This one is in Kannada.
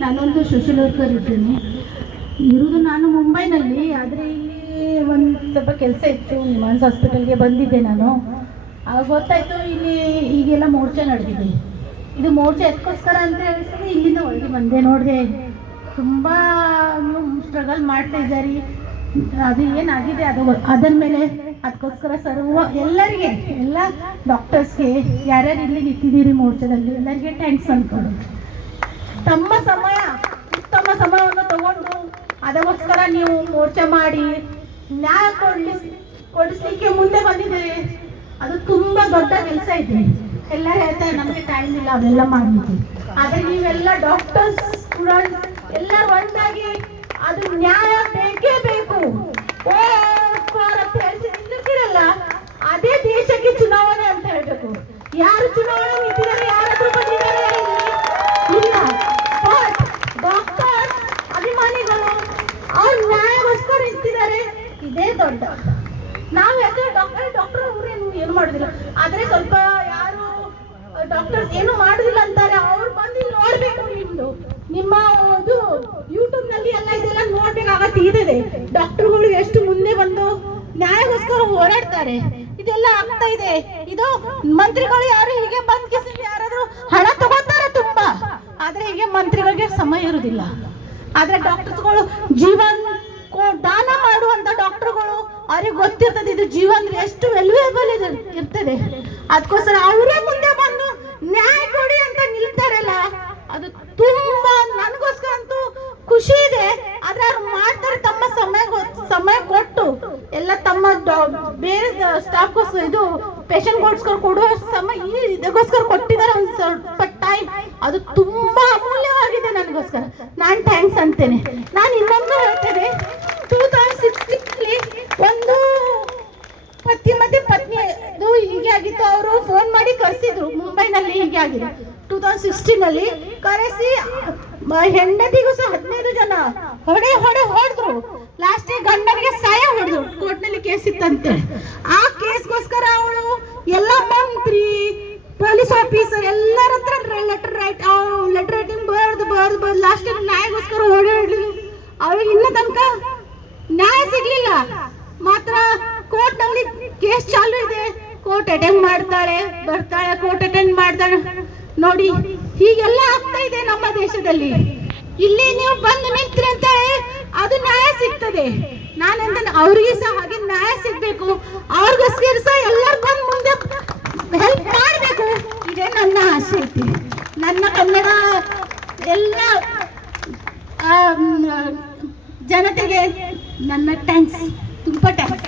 ನಾನೊಂದು ಸೋಷಿಯಲ್ ವರ್ಕರ್ ಇದ್ದೀನಿ. ಇರೋದು ನಾನು ಮುಂಬೈನಲ್ಲಿ. ಆದರೆ ಇಲ್ಲಿ ಒಂದು ಸ್ವಲ್ಪ ಕೆಲಸ ಇತ್ತು, ನಿಮ್ಹಾನ್ಸ್ ಹಾಸ್ಪಿಟಲ್ಗೆ ಬಂದಿದ್ದೆ ನಾನು. ಆಗ ಗೊತ್ತಾಯಿತು ಇಲ್ಲಿ ಈಗೆಲ್ಲ ಮೋರ್ಚೆ ನಡೆದಿದೆ. ಇದು ಮೋರ್ಚೆ ಅದಕ್ಕೋಸ್ಕರ ಅಂತ ಹೇಳಿದ್ರೆ ಇಲ್ಲಿಂದ ಒಳಗೆ ಬಂದೆ. ನೋಡಿದೆ ತುಂಬ ಸ್ಟ್ರಗಲ್ ಮಾಡ್ತಾ ಇದ್ದಾರೆ. ಅದು ಏನಾಗಿದೆ ಅದರ ಮೇಲೆ ಅದಕ್ಕೋಸ್ಕರ ಎಲ್ಲರಿಗೆ, ಎಲ್ಲ ಡಾಕ್ಟರ್ಸ್ಗೆ, ಯಾರ್ಯಾರು ಇಲ್ಲಿ ನಿಂತಿದ್ದೀರಿ ಮೋರ್ಚಾದಲ್ಲಿ ಎಲ್ಲರಿಗೆ ಥ್ಯಾಂಕ್ಸ್ ಅಂದ್ಕೊಂಡು, ತಮ್ಮ ಉತ್ತಮ ಸಮಯವನ್ನು ತಗೊಂಡು ಅದಕ್ಕೋಸ್ಕರ ನೀವು ಮೋರ್ಚೆ ಮಾಡಿ ನ್ಯಾಯ ಕೊಡಿಸ್ಲಿಕ್ಕೆ ಮುಂದೆ ಬಂದಿದ್ದೀರಿ. ಅದು ತುಂಬ ದೊಡ್ಡ ಕೆಲಸ ಇದೆ. ಎಲ್ಲ ಹೇಳ್ತಾರೆ ನಮಗೆ ಟೈಮ್ ಇಲ್ಲ ಅವೆಲ್ಲ ಮಾಡಲಿಕ್ಕೆ. ಆದರೆ ನೀವೆಲ್ಲ ಡಾಕ್ಟರ್ಸ್, ಸ್ಟೂಡೆಂಟ್ಸ್ ಎಲ್ಲ ಒಂದಾಗಿ ಅದು ನ್ಯಾಯ ಬೇಕೇ ಬೇಕು ನಿಲ್ಲಿಸಿರಲ್ಲ. ಅದೇ ದೇಶಕ್ಕೆ ಚುನಾವಣೆ ಅಂತ ಹೇಳ್ಬೇಕು. ಯಾರು ಚುನಾವಣೆ ನಿಂತಿದ್ದಾರೆ, ಯಾರಾದ್ರೂ ಬಂದಿದ್ದಾರೆ ಇಲ್ಲ. ಬಟ್ ಡಾಕ್ಟರ್ ಅಭಿಮಾನಿಗಳು ಅವ್ರು ನ್ಯಾಯಕ್ಕೋಸ್ಕರ ನಿಂತಿದ್ದಾರೆ. ಇದೇ ದೊಡ್ಡ. ನಾವು ಯಾಕಂದ್ರೆ ಡಾಕ್ಟರ್ ಅವ್ರೇನು ಏನು ಮಾಡೋದಿಲ್ಲ. ಆದ್ರೆ ಸ್ವಲ್ಪ ಯಾರು ಡಾಕ್ಟರ್ಸ್ ಏನು ಮಾಡೋದಿಲ್ಲ ಅಂತಾರೆ, ಅವ್ರು ಬಂದು ನೋಡ್ಬೇಕು. ನಿಮ್ಮ ಒಂದು ಯೂಟ್ಯೂಬ್ ನಲ್ಲಿ ಎಲ್ಲ ಇದೆಲ್ಲ ನೋಡ್ಬೇಕಾಗತ್ತೆ. ಇದೆ ಡಾಕ್ಟರ್ಗಳು ಎಷ್ಟು ಮುಂದೆ ಬಂದು ನ್ಯಾಯಕ್ಕೋಸ್ಕರ ಹೋರಾಡ್ತಾರೆ. ಇದೆಲ್ಲ ಆಗ್ತಾ ಇದೆ. ಇದು ಮಂತ್ರಿಗಳು ಯಾರು ಹೀಗೆ ಬಂದ್ ಕಿಸಿ ಯಾರಾದ್ರೂ ಹಣ ತಗೋತಾರೆ ತುಂಬಾ, ಆದ್ರೆ ಹೀಗೆ ಮಂತ್ರಿಗಳಿಗೆ ಸಮಯ ಇರುವುದಿಲ್ಲ. ಆದ್ರೆ ಡಾಕ್ಟರ್ಸ್ಗಳು ಜೀವನ್ ದಾನ ಮಾಡುವಂತ ಡಾಕ್ಟರ್ಗಳು ಅವ್ರಿಗೆ ಗೊತ್ತಿರ್ತದೆ ಇದು ಜೀವನ ಎಷ್ಟು ವ್ಯಾಲ್ಯೂಯಬಲ್ ಇರ್ತದೆ. ಅದಕ್ಕೋಸ್ಕರ ಅವರೇ ಮುಂದೆ ಬಂದು ನ್ಯಾಯ ಕೊಡಿ ಅಂತ ನಿಲ್ತಾರಲ್ಲ, ಅದು ತುಂಬಾ ನನಗೋಸ್ಕರ ಅಂತೂ ಖುಷಿ ಇದೆ. ಆದ್ರೆ ಅವ್ರು ಮಾಡ್ತಾರೆ ತಮ್ಮ ಸಮಯ ಕೊಟ್ಟು ಎಲ್ಲ ತಮ್ಮ ಬೇರೆ ಸ್ಟಾಫ್ಗೋಸ್ಕರ, ಇದು ಪೇಷಂಟ್ಗೋಸ್ಕರ ಕೊಡುವ ಸಮಯ ಇದಕ್ಕೋಸ್ಕರ ಕೊಟ್ಟಿದ್ದಾರೆ ಒಂದು ಸ್ವಲ್ಪ ಟೈಮ್. ಅದು ತುಂಬಾ ಅಮೂಲ್ಯವಾಗಿದೆ ನನಗೋಸ್ಕರ. ನಾನು ಥ್ಯಾಂಕ್ಸ್ ಅಂತೇನೆ. ನಾನು ಇನ್ನೊಂದು ಹೇಳ್ತೇನೆ, 2016 ಒಂದು ಪತಿ ಮತ್ತೆ ಪತ್ನಿ ಅದು ಹೀಗೆ ಆಗಿತ್ತು. ಅವರು ಫೋನ್ ಮಾಡಿ ಕರೆಸಿದ್ರು, ಮುಂಬೈನಲ್ಲಿ ಹೀಗೆ ಆಗಿದೆ 2016 ಕರೆಸಿ ಹೆಂಡತಿಗೂ ಸಹ 15 ಜನ ಹೊಡೆದ್ರು. ಲಾಸ್ಟ್ ಗಂಡನಿಗೆ ಸಾಯ ಹೊಡೆದ್ರು. ಕೋರ್ಟ್ನಲ್ಲಿ ಕೇಸ್ ಇತ್ತಂತೆ. ಆ ಕೇಸ್ಗೋಸ್ಕರ ಅವಳು ಎಲ್ಲ ಮಂತ್ರಿ, ಪೊಲೀಸ್ ಆಫೀಸರ್ ಎಲ್ಲರ ಹತ್ರ ಲೆಟರ್ ರೈಟಿಂಗ್ ಬರ್ದು ಲಾಸ್ಟ್ ನ್ಯಾಯಕ್ಕೋಸ್ಕರ ಓಡಾಡ್ಲಿ. ಅವಳಿಗೆ ಇನ್ನ ತನಕ ನ್ಯಾಯ ಸಿಗ್ಲಿಲ್ಲ. ಮಾತ್ರ ಕೋರ್ಟ್ ನಲ್ಲಿ ಕೇಸ್ ಚಾಲು ಇದೆ. ಕೋರ್ಟ್ ಅಟೆಂಡ್ ಮಾಡ್ತಾಳೆ, ಬರ್ತಾಳೆ, ಕೋರ್ಟ್ ಅಟೆಂಡ್ ಮಾಡ್ತಾಳೆ. ನೋಡಿ ಹೀಗೆಲ್ಲ ಆಗ್ತಾ ಇದೆ ನಮ್ಮ ದೇಶದಲ್ಲಿ. ಇಲ್ಲಿ ನೀವು ಬಂದು ನಿಂತ್ರಿ ಅಂತ ಅದು ನ್ಯಾಯ ಸಿಗ್ತದೆ. ನಾನಂತ ಅವ್ರಿಗೆ ಸಹ ಹಾಗೆ ನ್ಯಾಯ ಸಿಗ್ಬೇಕು. ಅವ್ರಿಗೋಸ್ಕರ ಸಹ ಎಲ್ಲರೂ ಬಂದು ಮುಂದೆ ಹೆಲ್ಪ್ ಮಾಡಬೇಕು. ಇದೇ ನನ್ನ ಆಸೆ ಐತಿ. ನನ್ನ ಕನ್ನಡ ಎಲ್ಲ ಜನತೆಗೆ ನನ್ನ ಥ್ಯಾಂಕ್ಸ್, ತುಂಬ ಥ್ಯಾಂಕ್ಸ್.